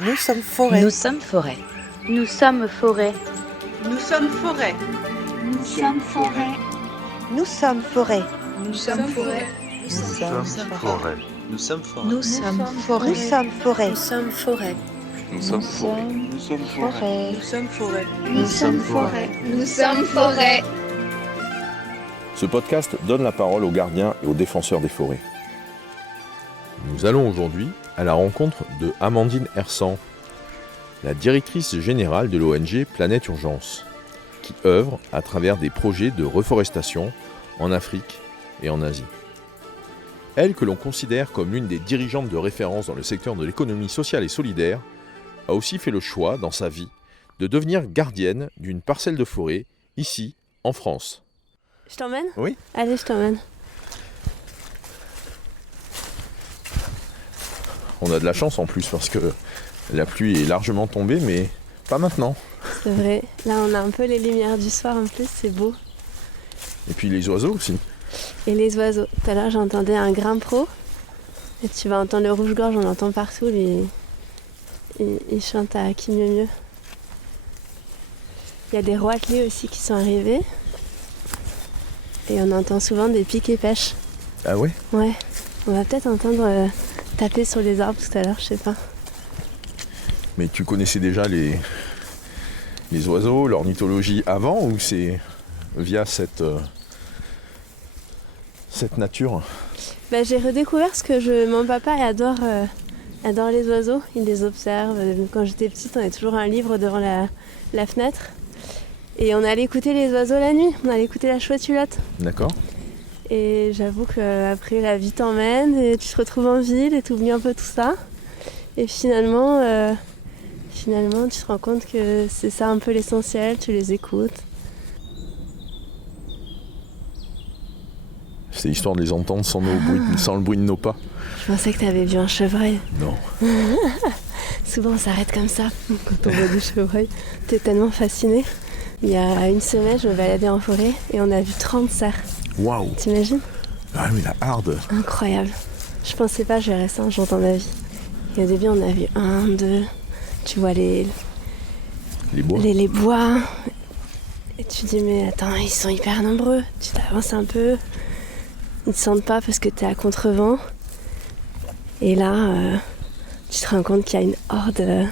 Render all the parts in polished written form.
Nous sommes forêt. Nous sommes forêt. Nous sommes forêt. Nous sommes forêt. Nous sommes forêt. Nous sommes forêt. Nous sommes forêt. Nous sommes forêt. Nous sommes forêt. Nous sommes forêt. Nous sommes forêt. Nous sommes forêt. Nous sommes forêt. Nous sommes forêt. Nous sommes forêt. Nous sommes forêt. Nous sommes forêt. Ce podcast donne la parole aux gardiens et aux défenseurs des forêts. Nous allons aujourd'hui à la rencontre de Amandine Hersant, la directrice générale de l'ONG Planète Urgence, qui œuvre à travers des projets de reforestation en Afrique et en Asie. Elle, que l'on considère comme l'une des dirigeantes de référence dans le secteur de l'économie sociale et solidaire, a aussi fait le choix, dans sa vie, de devenir gardienne d'une parcelle de forêt, ici, en France. Je t'emmène ? Oui. Allez, je t'emmène. On a de la chance en plus parce que la pluie est largement tombée, mais pas maintenant. C'est vrai. Là, on a un peu les lumières du soir en plus, c'est beau. Et puis les oiseaux aussi. Et les oiseaux. Tout à l'heure, j'entendais un grimpero. Et tu vas entendre le rouge-gorge, on l'entend partout. Il chante à qui mieux mieux. Il y a des roitelets aussi qui sont arrivés. Et on entend souvent des piques et pêches. Ah ouais ? Ouais. On va peut-être entendre taper sur les arbres tout à l'heure, je sais pas. Mais tu connaissais déjà les oiseaux, l'ornithologie avant, ou c'est via cette nature ? J'ai redécouvert parce que mon papa adore les oiseaux, il les observe. Quand j'étais petite, on avait toujours un livre devant la fenêtre. Et on allait écouter les oiseaux la nuit, on allait écouter la chouette hulotte. D'accord. Et j'avoue qu'après la vie t'emmène et tu te retrouves en ville et tu oublies un peu tout ça. Et finalement, tu te rends compte que c'est ça un peu l'essentiel, tu les écoutes. C'est histoire de les entendre sans le bruit de nos pas. Je pensais que tu avais vu un chevreuil. Non. Souvent on s'arrête comme ça quand on voit des chevreuils. T'es tellement fasciné. Il y a une semaine, je me baladais en forêt et on a vu 30 cerfs. Waouh! T'imagines? Ah mais la harde! Incroyable. Je pensais pas que je verrais ça un jour dans ma vie. Et au début, on a vu 1, 2, tu vois les bois. Les bois. Et tu dis, mais attends, ils sont hyper nombreux. Tu t'avances un peu. Ils te sentent pas parce que t'es à contre-vent. Et là, tu te rends compte qu'il y a une horde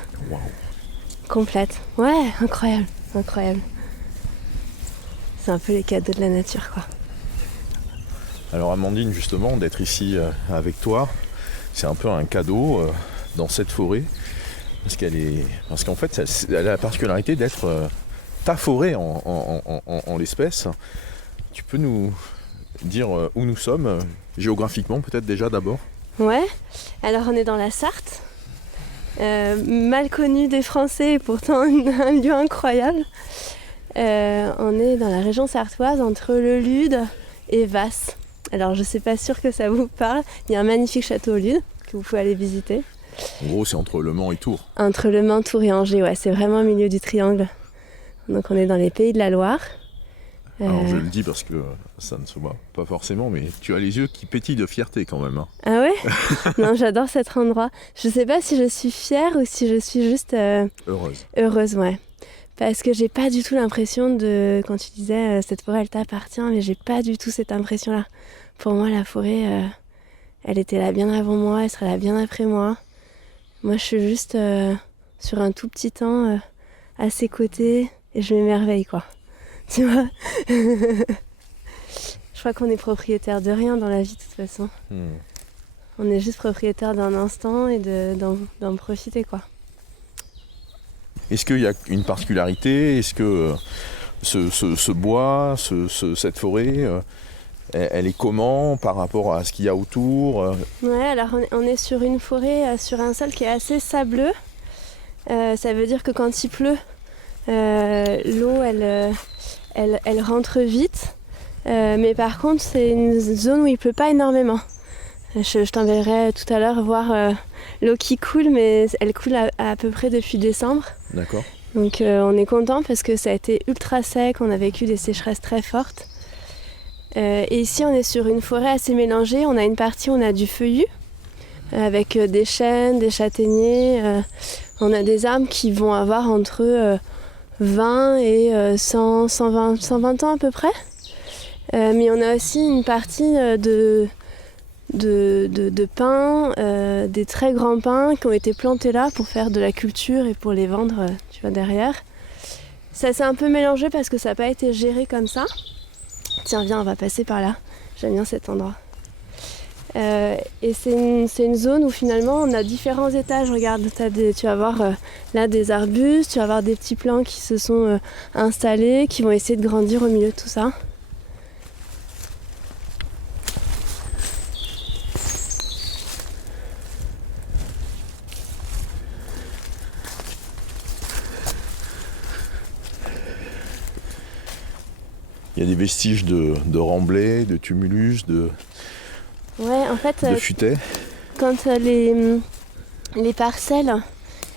complète. Ouais, incroyable, incroyable. C'est un peu les cadeaux de la nature, quoi. Alors Amandine, justement, d'être ici avec toi, c'est un peu un cadeau dans cette forêt, parce qu'en fait, elle a la particularité d'être ta forêt en l'espèce. Tu peux nous dire où nous sommes, géographiquement peut-être déjà d'abord ? Ouais, alors on est dans la Sarthe, mal connu des Français et pourtant un lieu incroyable. On est dans la région sartoise entre le Lude et Vasse. Alors je sais pas sûr que ça vous parle, il y a un magnifique château au Lude que vous pouvez aller visiter. En gros c'est entre Le Mans et Tours. Entre Le Mans, Tours et Angers, ouais, c'est vraiment au milieu du triangle. Donc on est dans les Pays de la Loire. Alors je le dis parce que ça ne se voit pas forcément, mais tu as les yeux qui pétillent de fierté quand même. Hein. Ah ouais? Non, j'adore cet endroit. Je sais pas si je suis fière ou si je suis juste... Heureuse. Heureuse, ouais. Parce que j'ai pas du tout l'impression de... Quand tu disais cette forêt elle t'appartient, mais j'ai pas du tout cette impression-là. Pour moi la forêt, elle était là bien avant moi, elle sera là bien après moi. Moi je suis juste sur un tout petit temps à ses côtés et je m'émerveille quoi. Tu vois? Je crois qu'on est propriétaire de rien dans la vie de toute façon. On est juste propriétaire d'un instant et d'en profiter quoi. Est-ce qu'il y a une particularité ? Est-ce que ce bois, cette forêt, elle est comment par rapport à ce qu'il y a autour ? Ouais, alors on est sur une forêt, sur un sol qui est assez sableux. Ça veut dire que quand il pleut, l'eau elle rentre vite. Mais par contre, c'est une zone où il pleut pas énormément. Je t'enverrai tout à l'heure voir l'eau qui coule, mais elle coule à peu près depuis décembre. D'accord. Donc on est content parce que ça a été ultra sec, on a vécu des sécheresses très fortes. Et ici on est sur une forêt assez mélangée, on a une partie où on a du feuillu, avec des chênes, des châtaigniers. On a des arbres qui vont avoir entre 20 et 120 ans à peu près. Mais on a aussi une partie de pins, des très grands pins qui ont été plantés là pour faire de la culture et pour les vendre, tu vois, derrière. Ça s'est un peu mélangé parce que ça n'a pas été géré comme ça. Tiens, viens, on va passer par là. J'aime bien cet endroit. Et c'est une zone où finalement on a différents étages. Regarde, tu vas voir là des arbustes, tu vas voir des petits plants qui se sont installés, qui vont essayer de grandir au milieu de tout ça. Il y a des vestiges de remblais, de tumulus, de futaies. Quand les parcelles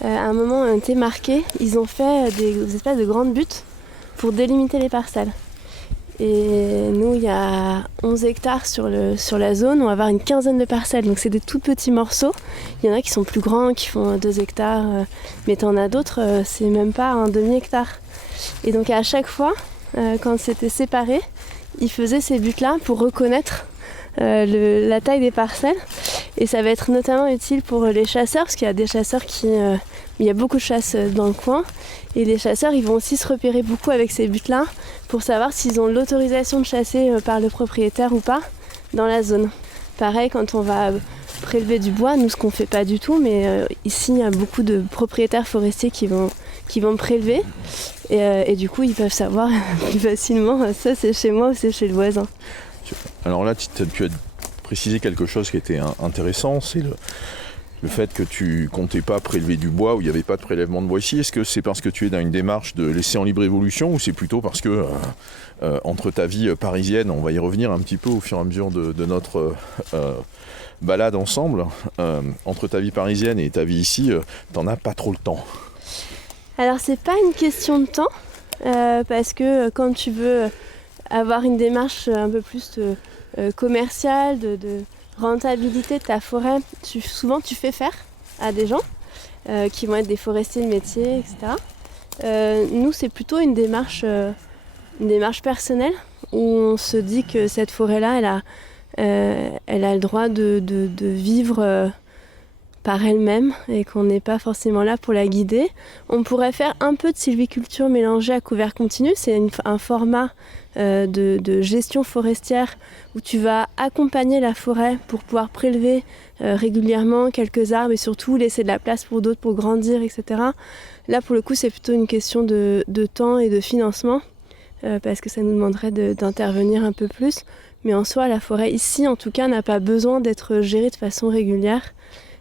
à un moment ont été marquées, ils ont fait des espèces de grandes buttes pour délimiter les parcelles. Et nous, il y a 11 hectares sur la zone, on va avoir une quinzaine de parcelles, donc c'est des tout petits morceaux. Il y en a qui sont plus grands, qui font 2 hectares, mais t'en as d'autres, c'est même pas un demi-hectare. Et donc à chaque fois, quand c'était séparé, ils faisaient ces buttes-là pour reconnaître la taille des parcelles. Et ça va être notamment utile pour les chasseurs, parce qu'il y a des chasseurs il y a beaucoup de chasse dans le coin. Et les chasseurs, ils vont aussi se repérer beaucoup avec ces buttes-là pour savoir s'ils ont l'autorisation de chasser par le propriétaire ou pas dans la zone. Pareil, quand on va prélever du bois, nous ce qu'on fait pas du tout, mais ici il y a beaucoup de propriétaires forestiers qui vont prélever. Et du coup, ils peuvent savoir plus facilement, ça c'est chez moi ou c'est chez le voisin. Alors là, tu as précisé quelque chose qui était intéressant, c'est le fait que tu comptais pas prélever du bois, où il n'y avait pas de prélèvement de bois ici. Est-ce que c'est parce que tu es dans une démarche de laisser en libre évolution, ou c'est plutôt parce que entre ta vie parisienne, on va y revenir un petit peu au fur et à mesure de notre balade ensemble, entre ta vie parisienne et ta vie ici, t'en as pas trop le temps? Alors c'est pas une question de temps, parce que quand tu veux avoir une démarche un peu plus commerciale, de rentabilité de ta forêt, souvent tu fais faire à des gens qui vont être des forestiers de métier, etc. Nous c'est plutôt une démarche personnelle où on se dit que cette forêt-là, elle a le droit de vivre par elle-même et qu'on n'est pas forcément là pour la guider. On pourrait faire un peu de sylviculture mélangée à couvert continu. C'est un format de gestion forestière où tu vas accompagner la forêt pour pouvoir prélever régulièrement quelques arbres et surtout laisser de la place pour d'autres pour grandir, etc. Là, pour le coup, c'est plutôt une question de temps et de financement parce que ça nous demanderait d'intervenir un peu plus. Mais en soi, la forêt ici, en tout cas, n'a pas besoin d'être gérée de façon régulière.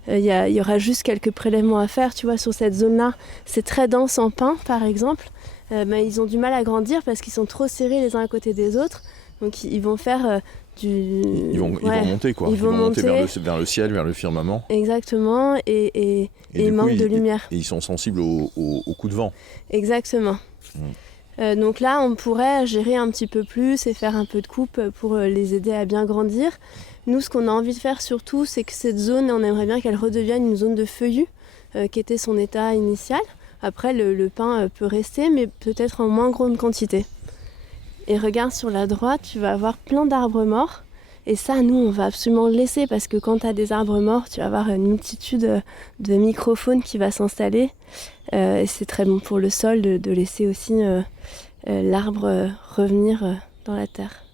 Il y aura juste quelques prélèvements à faire, tu vois, sur cette zone-là. C'est très dense en pins, par exemple. Ils ont du mal à grandir parce qu'ils sont trop serrés les uns à côté des autres. Donc ils vont faire Ils vont monter, quoi. Ils vont monter vers le ciel, vers le firmament. Exactement, et ils manquent de lumière. Et ils sont sensibles aux coups de vent. Exactement. Donc là, on pourrait gérer un petit peu plus et faire un peu de coupe pour les aider à bien grandir. Nous, ce qu'on a envie de faire surtout, c'est que cette zone, on aimerait bien qu'elle redevienne une zone de feuillus, qui était son état initial. Après, le pin peut rester, mais peut-être en moins grande quantité. Et regarde sur la droite, tu vas avoir plein d'arbres morts. Et ça, nous, on va absolument le laisser, parce que quand tu as des arbres morts, tu vas avoir une multitude de microfaune qui va s'installer. Et c'est très bon pour le sol de laisser aussi l'arbre revenir dans la terre.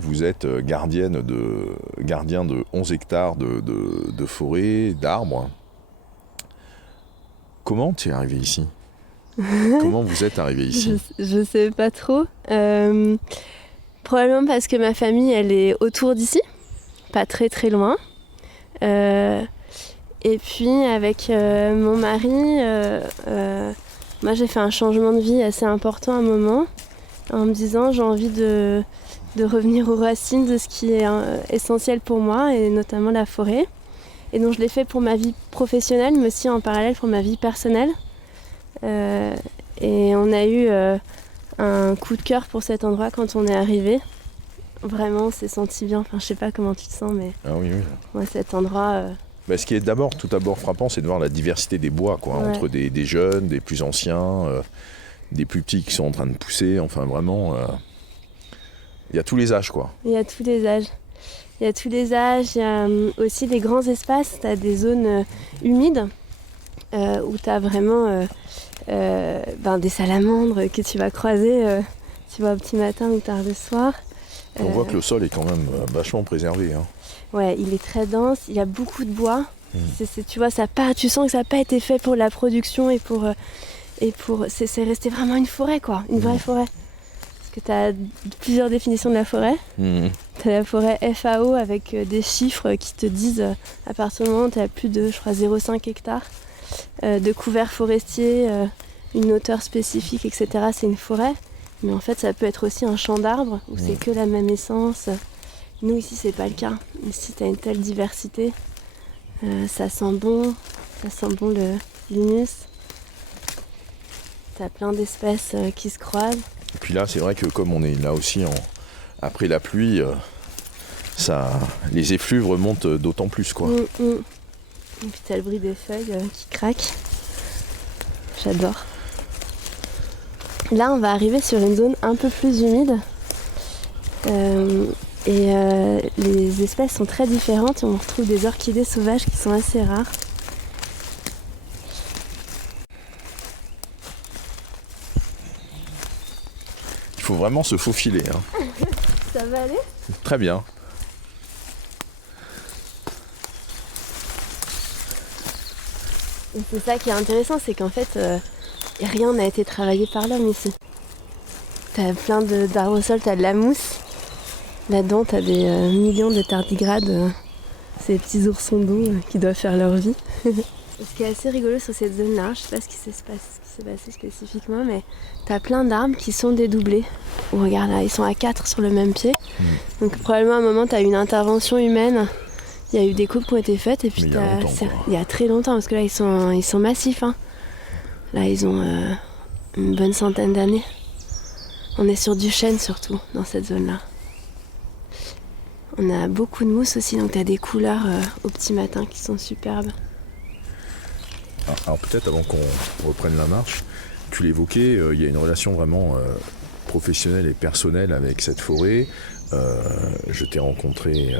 Vous êtes gardien de 11 hectares de forêt, d'arbres. Comment tu es arrivé ici? Comment vous êtes arrivé ici? Je sais pas trop. Probablement parce que ma famille, elle est autour d'ici, pas très très loin. Et puis avec mon mari, moi j'ai fait un changement de vie assez important à un moment, en me disant j'ai envie de revenir aux racines de ce qui est essentiel pour moi, et notamment la forêt. Et donc je l'ai fait pour ma vie professionnelle, mais aussi en parallèle pour ma vie personnelle. Et on a eu un coup de cœur pour cet endroit quand on est arrivé. vraiment, on s'est senti bien. Enfin, je sais pas comment tu te sens, mais Ah oui. moi, cet endroit... Ce qui est tout d'abord frappant, c'est de voir la diversité des bois, quoi, Ouais. entre des jeunes, des plus anciens, des plus petits qui sont en train de pousser. Enfin, vraiment, il y a tous les âges, quoi. Il y a tous les âges. Il y a tous les âges. Il y a aussi des grands espaces. Tu as des zones humides où tu as vraiment des salamandres que tu vas croiser, tu vois, au petit matin ou tard le soir. On voit que le sol est quand même vachement préservé. Hein. Ouais, il est très dense. Il y a beaucoup de bois. Tu vois, tu sens que ça n'a pas été fait pour la production et pour c'est resté vraiment une forêt, quoi, une vraie forêt. Parce que tu as plusieurs définitions de la forêt. Tu as la forêt FAO avec des chiffres qui te disent à partir du moment où tu as plus de, je crois, 0,5 hectares de couverts forestiers, une hauteur spécifique, etc. C'est une forêt. Mais en fait, ça peut être aussi un champ d'arbres où c'est que la même essence. Nous, ici, c'est pas le cas. Ici, tu as une telle diversité. Ça sent bon le l'humus. Tu as plein d'espèces qui se croisent. Et puis là, c'est vrai que comme on est là aussi après la pluie, les effluves remontent d'autant plus, quoi. Et puis tu as le bruit des feuilles qui craquent. J'adore. Là, on va arriver sur une zone un peu plus humide. Les espèces sont très différentes. On retrouve des orchidées sauvages qui sont assez rares. Il faut vraiment se faufiler. Hein. Ça va aller ? Très bien. Et c'est ça qui est intéressant, c'est qu'en fait, rien n'a été travaillé par l'homme ici. T'as plein d'arbres au sol, t'as de la mousse. Là-dedans, t'as des millions de tardigrades, ces petits oursons d'eau qui doivent faire leur vie. Ce qui est assez rigolo sur cette zone-là, je sais pas ce qui s'est passé spécifiquement, mais t'as plein d'arbres qui sont dédoublés. Oh, regarde là, ils sont à 4 sur le même pied. Donc probablement à un moment, t'as une intervention humaine. Il y a eu des coupes qui ont été faites et puis il y a très longtemps, parce que là, ils sont massifs. Hein. Là, ils ont une bonne centaine d'années. On est sur du chêne surtout, dans cette zone-là. On a beaucoup de mousse aussi, donc tu as des couleurs au petit matin qui sont superbes. Alors peut-être avant qu'on reprenne la marche, tu l'évoquais, il y a une relation vraiment professionnelle et personnelle avec cette forêt. Je t'ai rencontré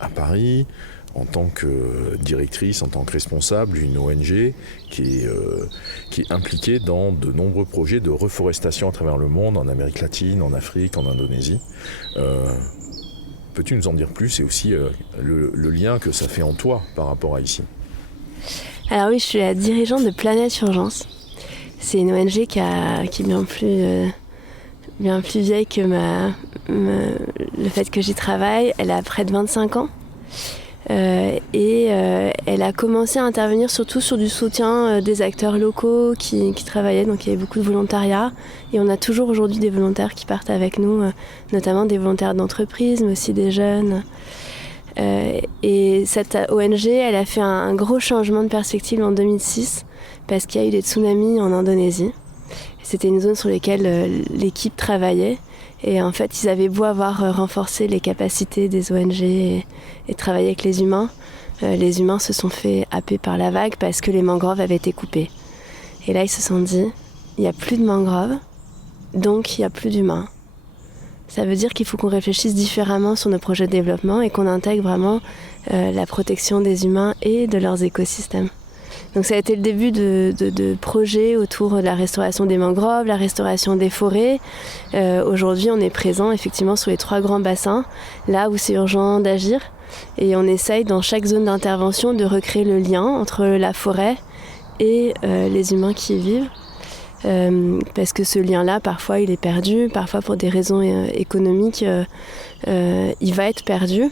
à Paris en tant que directrice, en tant que responsable d'une ONG qui est impliquée dans de nombreux projets de reforestation à travers le monde, en Amérique latine, en Afrique, en Indonésie. Peux-tu nous en dire plus et aussi le lien que ça fait en toi par rapport à ici ? Alors oui, je suis la dirigeante de Planète Urgence. C'est une ONG qui est bien plus vieille que le fait que j'y travaille. Elle a près de 25 ans. Elle a commencé à intervenir surtout sur du soutien des acteurs locaux qui travaillaient, donc il y avait beaucoup de volontariat et on a toujours aujourd'hui des volontaires qui partent avec nous, notamment des volontaires d'entreprise mais aussi des jeunes. Et cette ONG, elle a fait un gros changement de perspective en 2006 parce qu'il y a eu des tsunamis en Indonésie. C'était une zone sur laquelle l'équipe travaillait. Et en fait, ils avaient beau avoir renforcé les capacités des ONG et travailler avec les humains se sont fait happer par la vague parce que les mangroves avaient été coupées. Et là, ils se sont dit, il n'y a plus de mangroves, donc il n'y a plus d'humains. Ça veut dire qu'il faut qu'on réfléchisse différemment sur nos projets de développement et qu'on intègre vraiment la protection des humains et de leurs écosystèmes. Donc ça a été le début de projets autour de la restauration des mangroves, la restauration des forêts. Aujourd'hui, on est présent effectivement sur les 3 grands bassins, là où c'est urgent d'agir. Et on essaye dans chaque zone d'intervention de recréer le lien entre la forêt et les humains qui y vivent. Parce que ce lien-là, parfois, il est perdu. Parfois, pour des raisons économiques, il va être perdu.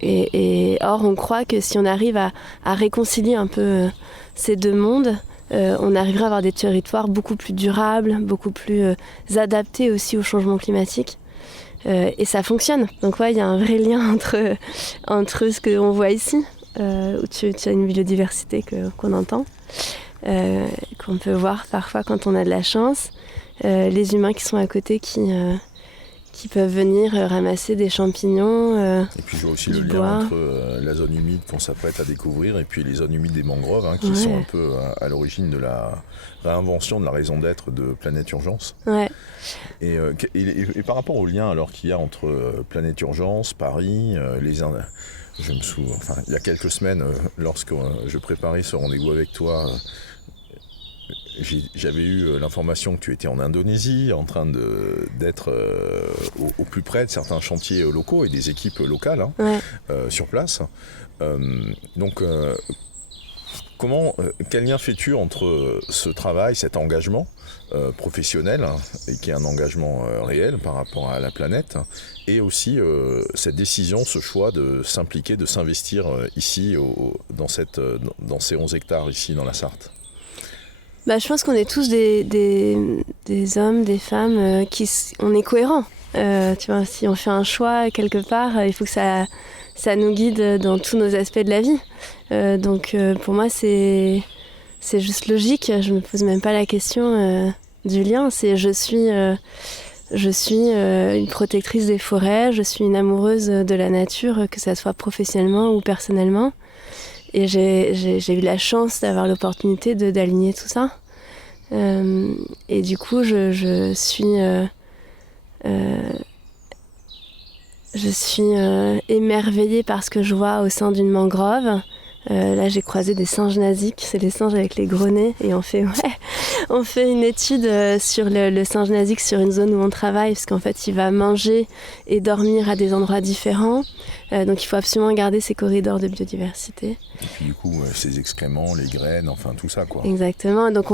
Et or, on croit que si on arrive à réconcilier un peu ces deux mondes, on arrivera à avoir des territoires beaucoup plus durables, beaucoup plus adaptés aussi au changement climatique. Et ça fonctionne. Donc ouais, il y a un vrai lien entre ce qu'on voit ici, où tu as une biodiversité qu'on entend, qu'on peut voir parfois quand on a de la chance, les humains qui sont à côté qui qui peuvent venir ramasser des champignons. Et puis je vois aussi le bois. lien entre la zone humide qu'on s'apprête à découvrir et puis les zones humides des mangroves qui sont un peu à l'origine de la réinvention de la raison d'être de Planète Urgence. Ouais. Et par rapport au lien alors qu'il y a entre Planète Urgence, Paris, je me souviens, il y a quelques semaines, lorsque je préparais ce rendez-vous avec toi, j'avais eu l'information que tu étais en Indonésie, en train d'être au plus près de certains chantiers locaux et des équipes locales sur place. Donc, quel lien fais-tu entre ce travail, cet engagement professionnel, et qui est un engagement réel par rapport à la planète, et aussi cette décision, ce choix de s'impliquer, de s'investir ici, dans ces 11 hectares ici dans la Sarthe? Je pense qu'on est tous des hommes, des femmes on est cohérents. Tu vois, si on fait un choix quelque part, il faut que ça nous guide dans tous nos aspects de la vie. Donc pour moi, c'est juste logique. Je me pose même pas la question du lien. Je suis une protectrice des forêts. Je suis une amoureuse de la nature, que ça soit professionnellement ou personnellement. Et j'ai eu la chance d'avoir l'opportunité d'aligner tout ça. Et du coup, je suis émerveillée par ce que je vois au sein d'une mangrove. Là, j'ai croisé des singes nasiques, c'est les singes avec les gros nez, et on fait une étude sur le singe nasique sur une zone où on travaille, parce qu'en fait, il va manger et dormir à des endroits différents. Donc, il faut absolument garder ces corridors de biodiversité. Et puis du coup, ces excréments, les graines, enfin tout ça, quoi. Exactement. Donc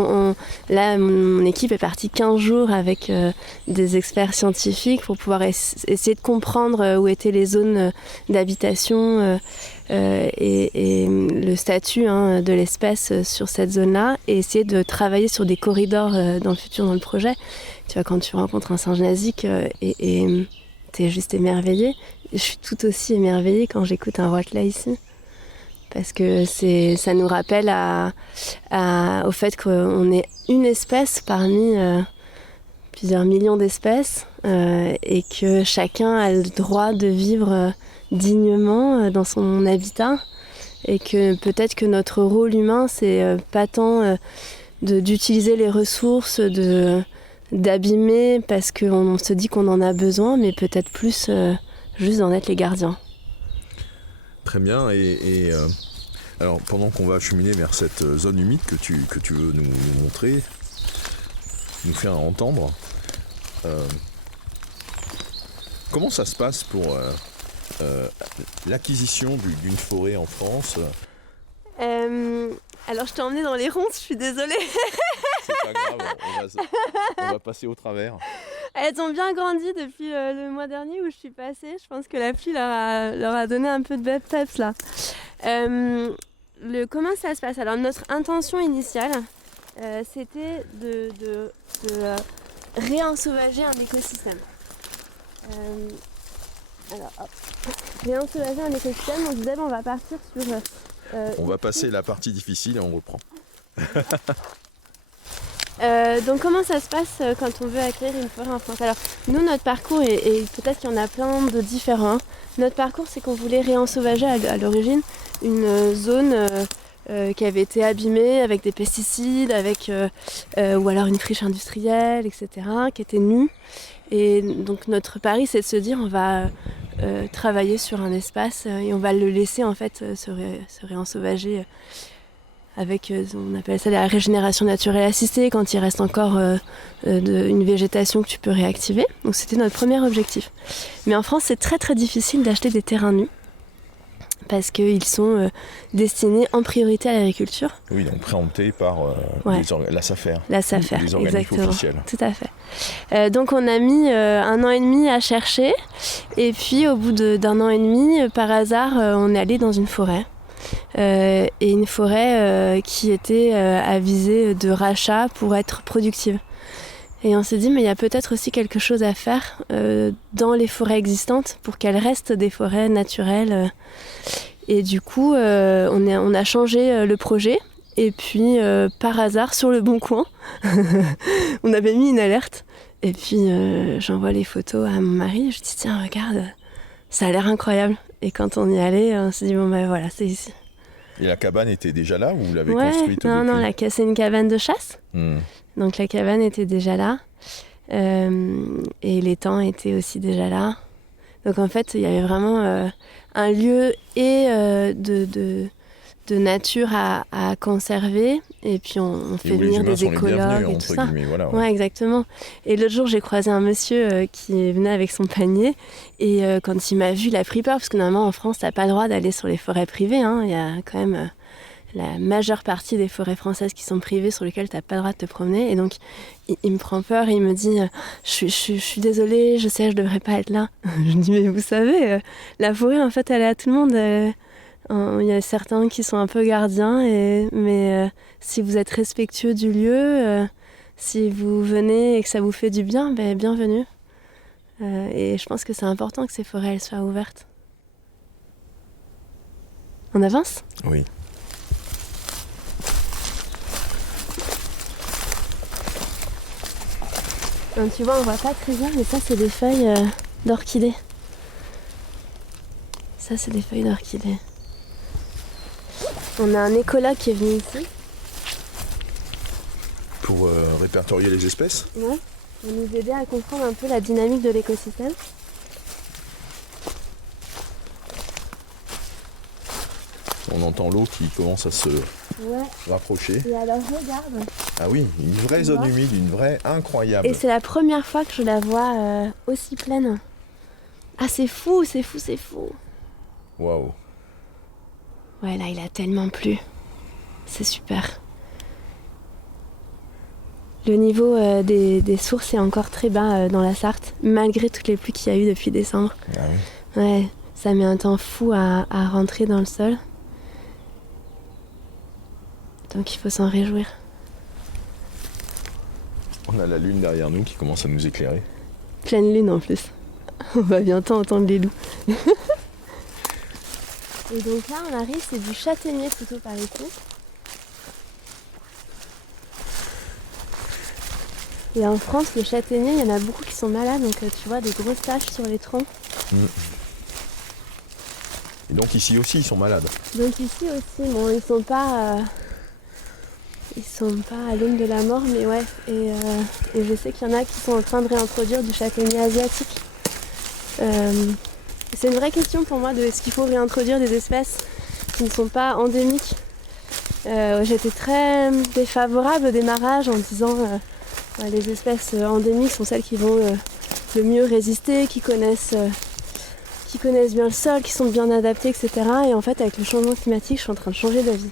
là, mon équipe est partie 15 jours avec des experts scientifiques pour pouvoir essayer de comprendre où étaient les zones d'habitation et le statut de l'espèce sur cette zone-là, et essayer de travailler sur des corridors dans le futur dans le projet. Tu vois, quand tu rencontres un singe nasique et t'es juste émerveillé. Je suis tout aussi émerveillée quand j'écoute un roitelet ici. Parce que ça nous rappelle au fait qu'on est une espèce parmi plusieurs millions d'espèces et que chacun a le droit de vivre dignement dans son habitat, et que peut-être que notre rôle humain, c'est pas tant d'utiliser les ressources, d'abîmer parce qu'on se dit qu'on en a besoin, mais peut-être plus juste d'en être les gardiens. Très bien, et alors pendant qu'on va cheminer vers cette zone humide que tu veux nous montrer, nous faire entendre, comment ça se passe pour l'acquisition d'une forêt en France? Alors je t'ai emmené dans les ronces, je suis désolée. C'est pas grave, on va passer au travers. Elles ont bien grandi depuis le mois dernier où je suis passée. Je pense que la pluie leur a donné un peu de peps là. Comment ça se passe? Alors notre intention initiale, c'était de réensauvager un écosystème. Réensauvager un écosystème, on disait on va partir sur... on va passer la partie difficile et on reprend. Donc comment ça se passe quand on veut acquérir une forêt en France? Alors nous, notre parcours, et peut-être qu'il y en a plein de différents, notre parcours, c'est qu'on voulait réensauvager à l'origine une zone qui avait été abîmée avec des pesticides, ou alors une friche industrielle, etc., qui était nue. Et donc notre pari, c'est de se dire on va travailler sur un espace et on va le laisser en fait se réensauvager avec, on appelle ça la régénération naturelle assistée, quand il reste encore une végétation que tu peux réactiver. Donc c'était notre premier objectif. Mais en France, c'est très très difficile d'acheter des terrains nus, parce qu'ils sont destinés en priorité à l'agriculture. Oui, donc préemptés par la SAFER. La SAFER, les organismes exactement. officiels. Tout à fait. Donc on a mis 1 an et demi à chercher, et puis au bout d'1 an et demi, par hasard, on est allé dans une forêt. Et une forêt qui était à visée de rachat pour être productive. Et on s'est dit, mais il y a peut-être aussi quelque chose à faire dans les forêts existantes pour qu'elles restent des forêts naturelles. Et du coup, on a changé le projet Et puis, par hasard, sur le Bon Coin, on avait mis une alerte. Et puis, j'envoie les photos à mon mari. Je dis, tiens, regarde, ça a l'air incroyable. Et quand on y allait, on s'est dit, bon, ben voilà, c'est ici. Et la cabane était déjà là ou vous l'avez construite non, depuis ? c'est une cabane de chasse. Donc, la cabane était déjà là. Et l'étang était aussi déjà là. Donc, en fait, il y avait vraiment un lieu et de nature à conserver, et puis on fait venir des écologues et tout ça. Voilà, ouais, exactement. Et l'autre jour, j'ai croisé un monsieur qui venait avec son panier, et quand il m'a vu, il a pris peur, parce que normalement en France, t'as pas le droit d'aller sur les forêts privées. Il y a quand même la majeure partie des forêts françaises qui sont privées, sur lesquelles t'as pas le droit de te promener. Et donc, il me prend peur, et il me dit je suis désolée, je sais, je devrais pas être là. Je me dis, mais vous savez, la forêt, en fait, elle est à tout le monde. Il y a certains qui sont un peu gardiens, mais si vous êtes respectueux du lieu, si vous venez et que ça vous fait du bien, bienvenue. Et je pense que c'est important que ces forêts elles soient ouvertes. On avance ? Oui. Donc, tu vois, on voit pas très bien, mais ça c'est des feuilles d'orchidées. Ça c'est des feuilles d'orchidées. On a un écologue qui est venu ici. Pour répertorier les espèces ? Ouais, pour nous aider à comprendre un peu la dynamique de l'écosystème. On entend l'eau qui commence à se rapprocher. Et alors regarde. Ah oui, une vraie zone humide, une vraie incroyable. Et c'est la première fois que je la vois aussi pleine. Ah, c'est fou, c'est fou, c'est fou. Waouh. Ouais, là, il a tellement plu. C'est super. Le niveau des sources est encore très bas dans la Sarthe, malgré toutes les pluies qu'il y a eu depuis décembre. Ah oui. Ouais, ça met un temps fou à rentrer dans le sol. Donc il faut s'en réjouir. On a la lune derrière nous qui commence à nous éclairer. Pleine lune en plus. On va bientôt entendre les loups. Et donc là, on arrive, c'est du châtaignier plutôt par ici. Et en France, le châtaignier, il y en a beaucoup qui sont malades, donc tu vois des grosses taches sur les troncs. Et donc ici aussi, ils sont malades. Donc ici aussi, bon, ils sont pas à l'aune de la mort, mais ouais. Et je sais qu'il y en a qui sont en train de réintroduire du châtaignier asiatique. C'est une vraie question pour moi de est-ce qu'il faut réintroduire des espèces qui ne sont pas endémiques. J'étais très défavorable au démarrage en disant les espèces endémiques sont celles qui vont le mieux résister, qui connaissent bien le sol, qui sont bien adaptées, etc. Et en fait, avec le changement climatique, je suis en train de changer d'avis.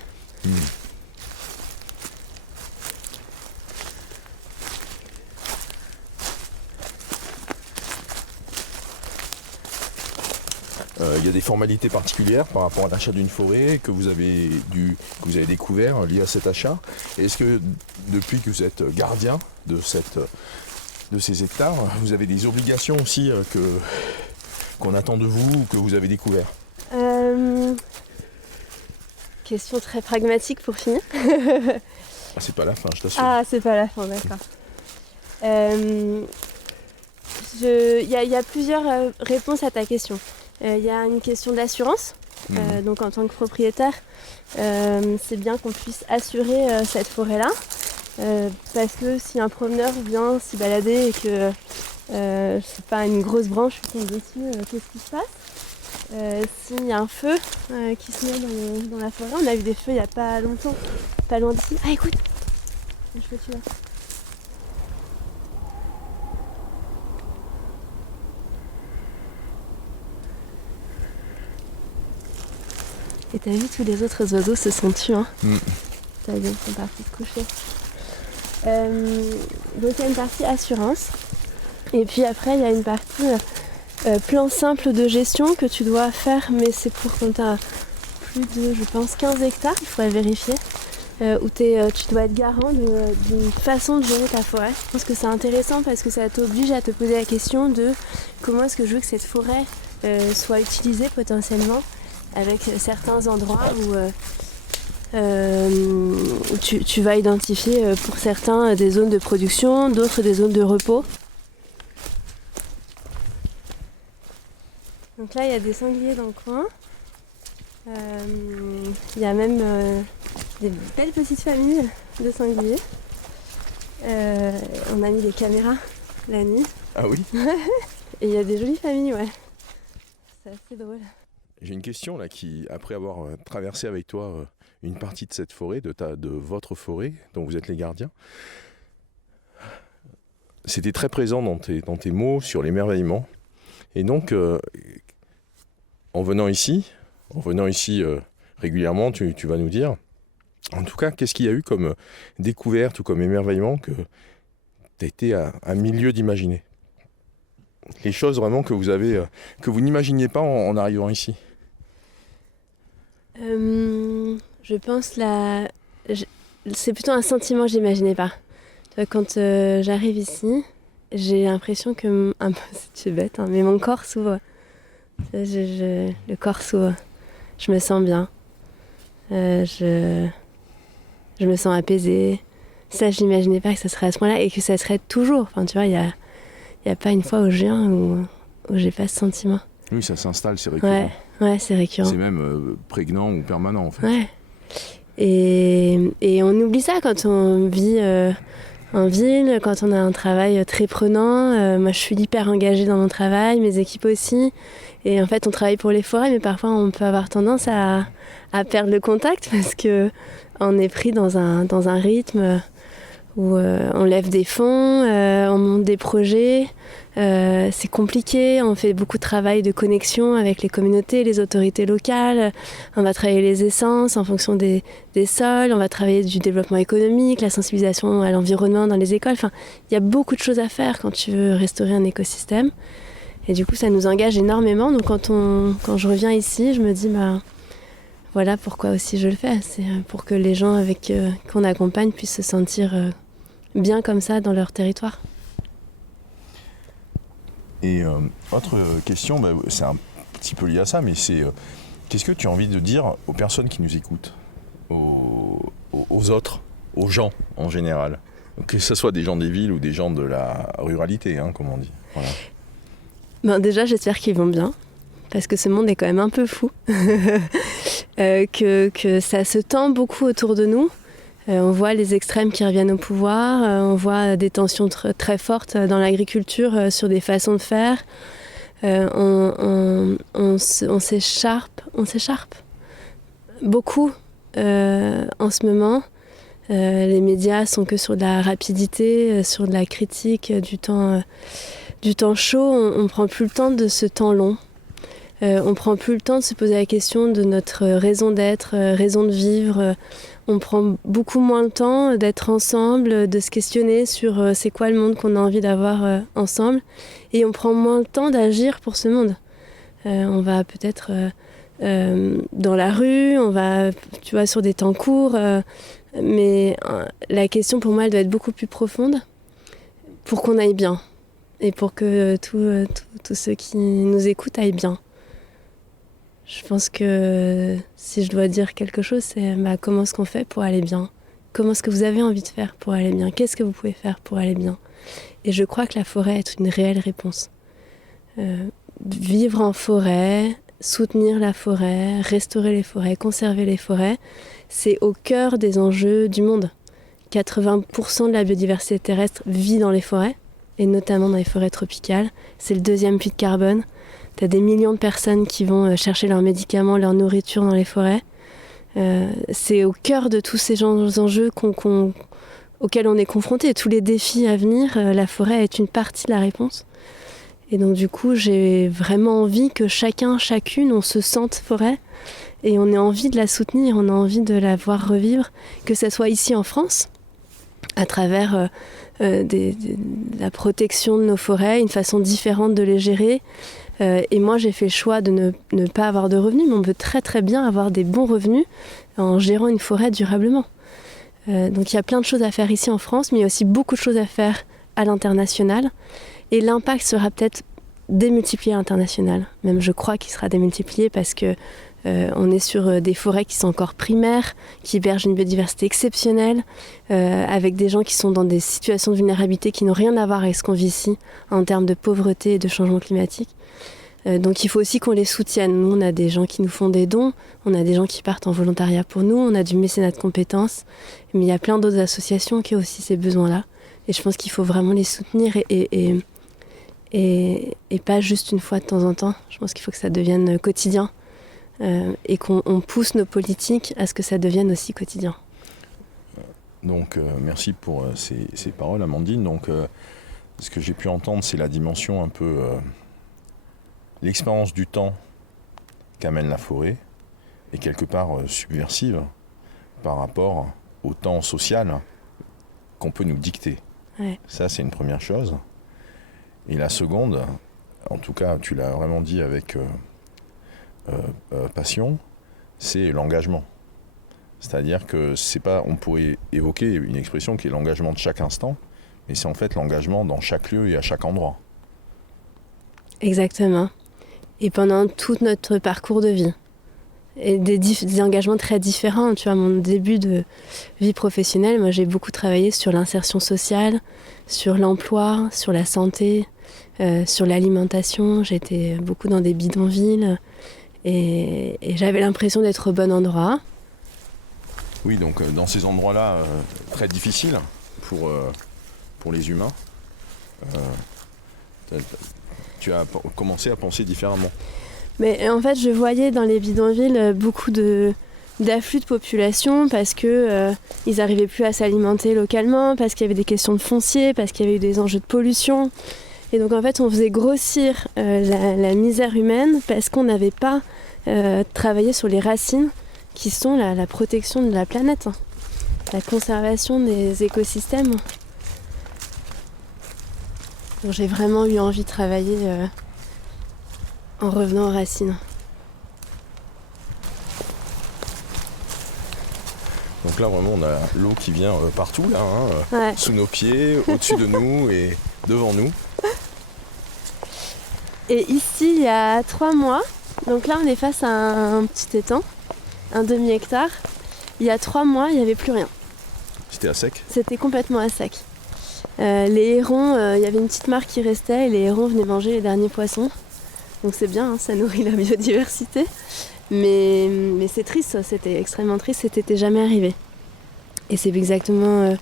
Il y a des formalités particulières par rapport à l'achat d'une forêt que vous avez découvert liées à cet achat. Est-ce que depuis que vous êtes gardien de ces hectares, vous avez des obligations aussi qu'on attend de vous ou que vous avez découvert ? Question très pragmatique pour finir. C'est pas la fin, je t'assure. Ah, c'est pas la fin, d'accord. Il y a plusieurs réponses à ta question. Il y a une question d'assurance. Donc en tant que propriétaire, c'est bien qu'on puisse assurer cette forêt-là. Parce que si un promeneur vient s'y balader et que c'est pas une grosse branche qui tombe dessus, qu'est-ce qui se passe ? S'il y a un feu qui se met dans la forêt, on a eu des feux il n'y a pas longtemps, pas loin d'ici. Ah écoute, je fais tu là. Et t'as vu, tous les autres oiseaux se sont tus, hein. T'as vu, ils sont partis se coucher. Donc il y a une partie assurance. Et puis après, il y a une partie plan simple de gestion que tu dois faire, mais c'est pour quand t'as plus de, je pense, 15 hectares, il faudrait vérifier, où tu dois être garant d'une façon de gérer ta forêt. Je pense que c'est intéressant parce que ça t'oblige à te poser la question de comment est-ce que je veux que cette forêt soit utilisée potentiellement, avec certains endroits où tu vas identifier pour certains des zones de production, d'autres des zones de repos. Donc là, il y a des sangliers dans le coin. Il y a même des belles petites familles de sangliers. On a mis des caméras la nuit. Ah oui. Et il y a des jolies familles, ouais. C'est assez drôle. J'ai une question là qui, après avoir traversé avec toi une partie de cette forêt, de votre forêt, dont vous êtes les gardiens, c'était très présent dans tes mots sur l'émerveillement. Et donc, en venant ici régulièrement, tu vas nous dire, en tout cas, qu'est-ce qu'il y a eu comme découverte ou comme émerveillement que tu as été à milieu d'imaginer? Les choses vraiment que vous n'imaginiez pas en arrivant ici. Je pense c'est plutôt un sentiment que j'imaginais pas. Quand j'arrive ici, j'ai l'impression que, un peu, c'est bête, hein, mais mon corps s'ouvre. Le corps s'ouvre. Je me sens bien. Je me sens apaisée. Ça, je n'imaginais pas que ça serait à ce point-là et que ça serait toujours. Enfin, tu vois, il y a pas une fois où je viens où j'ai pas ce sentiment. Oui, ça s'installe, c'est récurrent. Ouais, c'est récurrent. C'est même prégnant ou permanent, en fait. Ouais. Et on oublie ça quand on vit en ville, quand on a un travail très prenant. Moi, je suis hyper engagée dans mon travail, mes équipes aussi. Et en fait, on travaille pour les forêts, mais parfois, on peut avoir tendance à perdre le contact parce qu'on est pris dans un rythme où on lève des fonds, on monte des projets. C'est compliqué, on fait beaucoup de travail de connexion avec les communautés, les autorités locales. On va travailler les essences en fonction des sols, on va travailler du développement économique, la sensibilisation à l'environnement dans les écoles. Enfin, il y a beaucoup de choses à faire quand tu veux restaurer un écosystème. Et du coup, ça nous engage énormément. Donc quand je reviens ici, je me dis, voilà pourquoi aussi je le fais. C'est pour que les gens qu'on accompagne puissent se sentir bien comme ça dans leur territoire. Et autre question, c'est un petit peu lié à ça, mais c'est qu'est-ce que tu as envie de dire aux personnes qui nous écoutent, aux autres, aux gens en général, que ce soit des gens des villes ou des gens de la ruralité, hein, comme on dit. Voilà. Déjà, j'espère qu'ils vont bien, parce que ce monde est quand même un peu fou, que ça se tend beaucoup autour de nous. On voit les extrêmes qui reviennent au pouvoir, on voit des tensions très fortes dans l'agriculture sur des façons de faire. On s'écharpe beaucoup en ce moment. Les médias sont que sur de la rapidité, sur de la critique, du temps chaud. On prend plus le temps de ce temps long. On prend plus le temps de se poser la question de notre raison d'être, raison de vivre. On prend beaucoup moins le temps d'être ensemble, de se questionner sur c'est quoi le monde qu'on a envie d'avoir ensemble. Et on prend moins le temps d'agir pour ce monde. On va peut-être dans la rue, on va sur des temps courts. Mais la question pour moi, elle doit être beaucoup plus profonde pour qu'on aille bien. Et pour que tous ceux qui nous écoutent aillent bien. Je pense que si je dois dire quelque chose, c'est comment est-ce qu'on fait pour aller bien? Comment est-ce que vous avez envie de faire pour aller bien? Qu'est-ce que vous pouvez faire pour aller bien? Et je crois que la forêt est une réelle réponse. Vivre en forêt, soutenir la forêt, restaurer les forêts, conserver les forêts, c'est au cœur des enjeux du monde. 80% de la biodiversité terrestre vit dans les forêts, et notamment dans les forêts tropicales. C'est le 2e puits de carbone. T'as des millions de personnes qui vont chercher leurs médicaments, leur nourriture dans les forêts. C'est au cœur de tous ces enjeux auxquels on est confronté. Tous les défis à venir, la forêt est une partie de la réponse. Et donc du coup, j'ai vraiment envie que chacun, chacune, on se sente forêt. Et on ait envie de la soutenir, on a envie de la voir revivre. Que ce soit ici en France, à travers la protection de nos forêts, une façon différente de les gérer. Et moi, j'ai fait le choix de ne pas avoir de revenus, mais on peut très très bien avoir des bons revenus en gérant une forêt durablement. Donc il y a plein de choses à faire ici en France, mais il y a aussi beaucoup de choses à faire à l'international. Et l'impact sera peut-être démultiplié à l'international. Même je crois qu'il sera démultiplié parce que On est sur des forêts qui sont encore primaires, qui hébergent une biodiversité exceptionnelle, avec des gens qui sont dans des situations de vulnérabilité qui n'ont rien à voir avec ce qu'on vit ici en termes de pauvreté et de changement climatique. Donc il faut aussi qu'on les soutienne. Nous, on a des gens qui nous font des dons, on a des gens qui partent en volontariat pour nous, on a du mécénat de compétences, mais il y a plein d'autres associations qui ont aussi ces besoins-là. Et je pense qu'il faut vraiment les soutenir et pas juste une fois de temps en temps. Je pense qu'il faut que ça devienne quotidien et qu'on pousse nos politiques à ce que ça devienne aussi quotidien. Donc merci pour ces paroles, Amandine. Donc ce que j'ai pu entendre, c'est la dimension un peu l'expérience du temps qu'amène la forêt est quelque part subversive par rapport au temps social qu'on peut nous dicter. Ouais. Ça, c'est une première chose. Et la seconde, en tout cas, tu l'as vraiment dit avec passion, c'est l'engagement. C'est-à-dire que c'est pas, on pourrait évoquer une expression qui est l'engagement de chaque instant, mais c'est en fait l'engagement dans chaque lieu et à chaque endroit. Exactement. Et pendant tout notre parcours de vie. Et des engagements très différents. Tu vois, mon début de vie professionnelle, moi j'ai beaucoup travaillé sur l'insertion sociale, sur l'emploi, sur la santé, sur l'alimentation. J'étais beaucoup dans des bidonvilles et j'avais l'impression d'être au bon endroit. Oui, donc dans ces endroits-là, très difficiles pour les humains, tu as commencé à penser différemment. Mais en fait, je voyais dans les bidonvilles beaucoup d'afflux de population parce que ils n'arrivaient plus à s'alimenter localement, parce qu'il y avait des questions de foncier, parce qu'il y avait eu des enjeux de pollution. Et donc en fait, on faisait grossir la misère humaine parce qu'on n'avait pas travaillé sur les racines qui sont la protection de la planète, la conservation des écosystèmes. Donc j'ai vraiment eu envie de travailler en revenant aux racines. Donc là vraiment on a l'eau qui vient partout là, Ouais. Sous nos pieds, au-dessus de nous et devant nous. Et ici il y a 3 mois, donc là on est face à un petit étang, un demi-hectare. Il y a 3 mois il n'y avait plus rien. C'était à sec. C'était complètement à sec. Les hérons, il y avait une petite mare qui restait et les hérons venaient manger les derniers poissons. Donc c'est bien, hein, ça nourrit la biodiversité. Mais c'est triste, c'était extrêmement triste, c'était jamais arrivé. Et c'est exactement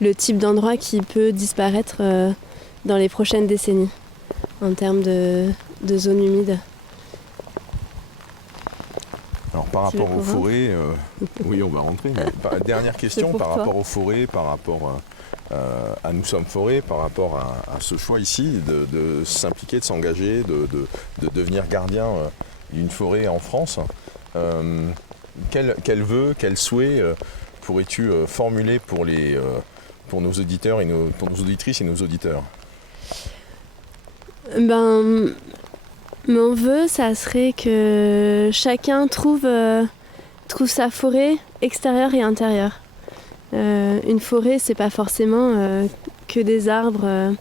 le type d'endroit qui peut disparaître dans les prochaines décennies en termes de zones humides. Alors par rapport aux forêts, oui on va rentrer, mais dernière question par rapport aux forêts, par rapport à Nous sommes forêt, par rapport à ce choix ici de s'impliquer, de s'engager, de devenir gardien d'une forêt en France. Quel vœu, quel souhait pourrais-tu formuler pour nos auditeurs pour nos auditrices et nos auditeurs? Mon vœu, ça serait que chacun trouve sa forêt extérieure et intérieure. Une forêt, c'est pas forcément que des arbres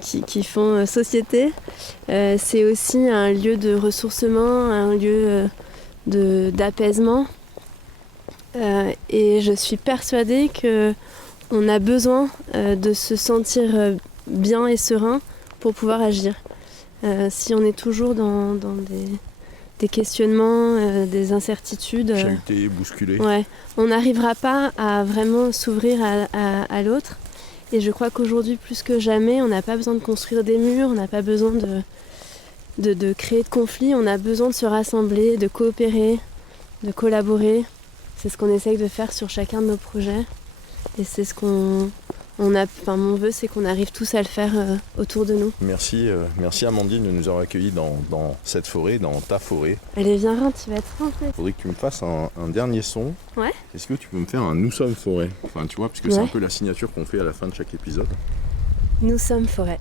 qui font société. C'est aussi un lieu de ressourcement, un lieu d'apaisement. Et je suis persuadée qu'on a besoin de se sentir bien et serein pour pouvoir agir. Si on est toujours dans des questionnements, des incertitudes, chahuté, bousculé. Ouais, on n'arrivera pas à vraiment s'ouvrir à l'autre. Et je crois qu'aujourd'hui, plus que jamais, on n'a pas besoin de construire des murs, on n'a pas besoin de créer de conflits, on a besoin de se rassembler, de coopérer, de collaborer. C'est ce qu'on essaye de faire sur chacun de nos projets. Et c'est ce mon vœu, c'est qu'on arrive tous à le faire autour de nous. Merci Amandine de nous avoir accueillis dans cette forêt, dans ta forêt. Allez, viens, rentre, tu vas te rentrer. Il faudrait que tu me fasses un dernier son. Ouais. Est-ce que tu peux me faire un Nous sommes forêt? Enfin, tu vois, parce que c'est un peu la signature qu'on fait à la fin de chaque épisode. Nous sommes forêt.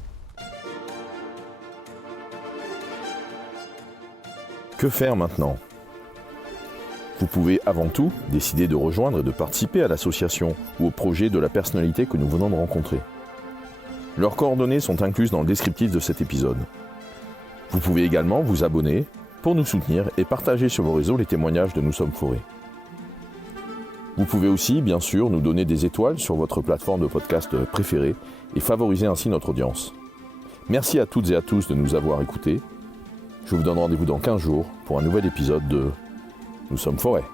Que faire maintenant? Vous pouvez avant tout décider de rejoindre et de participer à l'association ou au projet de la personnalité que nous venons de rencontrer. Leurs coordonnées sont incluses dans le descriptif de cet épisode. Vous pouvez également vous abonner pour nous soutenir et partager sur vos réseaux les témoignages de Nous sommes Forêt. Vous pouvez aussi, bien sûr, nous donner des étoiles sur votre plateforme de podcast préférée et favoriser ainsi notre audience. Merci à toutes et à tous de nous avoir écoutés. Je vous donne rendez-vous dans 15 jours pour un nouvel épisode de Nous sommes Forêt.